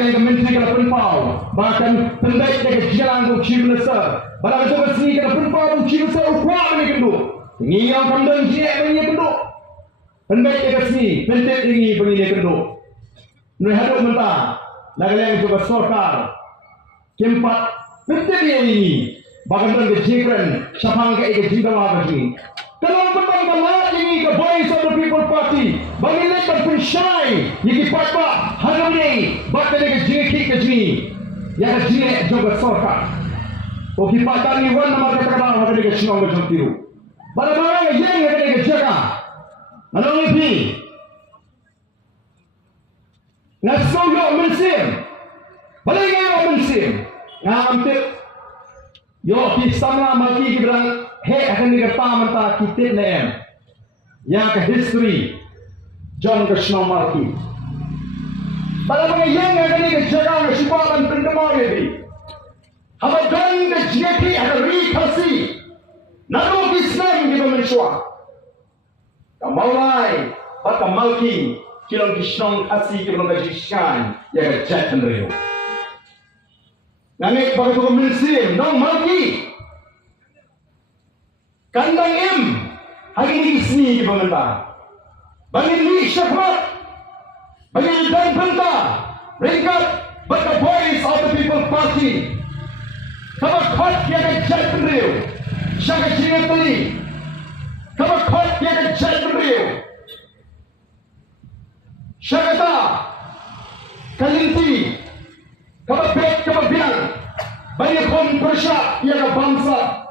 yang ke Myntri kena penpau. Bahkan pendek yang ke jalan tu Chief Minister. Barang itu ke sini kena penpau tu Chief Minister ukuah Iakynduh. Ini yang kandang jiak bagi Iakynduh. Pendek yang ke sini, pendek ini bagi Iakynduh. Mereka hadap mentah. Lagi yang juga sokar. Keempat, pendek ini. Bahkan dan kejiran, siapa yang ke jidawa bagi. Kalau petang-petang ini ke Voice of the People Party, bagi lepas pensyai, yang kipat hari ini, bahkan yang kejikik ke sini, yang kejikik juga sokar. O kipatan ni wan nama kata-kata hari ini kesinong ke tiru. Barang-barang yang hari ini kejaga. Anong ipi? Nasuyo mensim. Balik ngayon mensim. Ngampil. Yo kisah maki kibrang akan dikata kitip na em. Yang ke history John Krishna Marki. Barang yang akan dikejaga ng sipalan pendemar ini. Hamadan ke jeki ada rikasi. Nano Islam di manusia. Kamalai baka malki kilong Krishna kasi kilong kajisyan yang kejatan rio. Nangit bagi tu mensim, dong malki. Kandang im, hari ini sini di pemerintah. Bagi ni syafat, bagi dan bentah, ringkat, bagi Voice of the People Party. Kamu kot yang kejatan rio, syaka jingat tadi. Kamu kot yang kejatan rio, syaka ta, kalinti. Kababet, kababian, banyak orang persyak yang bangsa.